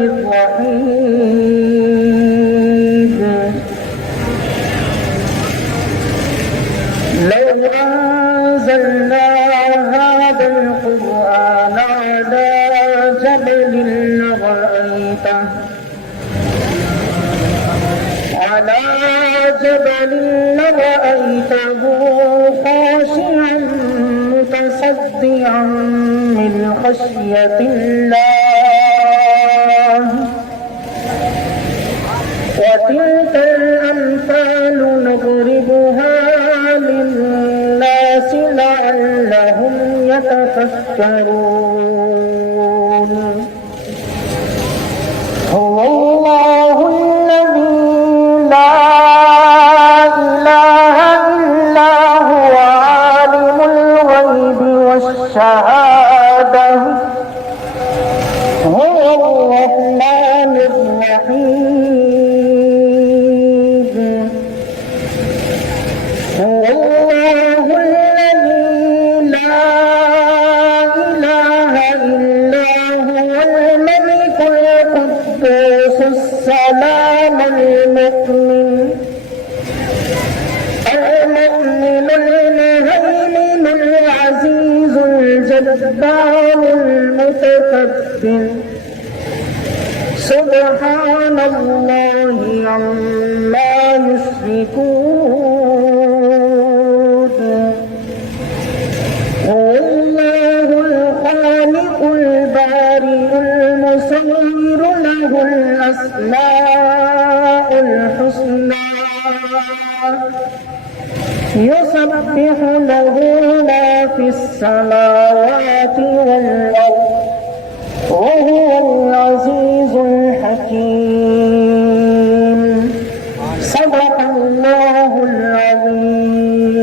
الرحيم. لو أنزلنا هذا القرآن على جبل لرأيته خاشعا متصدعا من خشية الله. وتلك الأمثال نضربها للناس لعلهم يتفكرون. هو الله الذي لا إله إلا هو عالم الغيب والشهادة هو الرحمن الرحيم. هو الله الذي لا إله إلا هو الملك القدوس السلام المؤمن المهيمن العزيز الجبار المتكبر. سبحان الله عما يشركون. هو الله الخالق البارئ المصور له الأسماء الحسنى يسبح له ما في السماوات والأرض وهو العزيز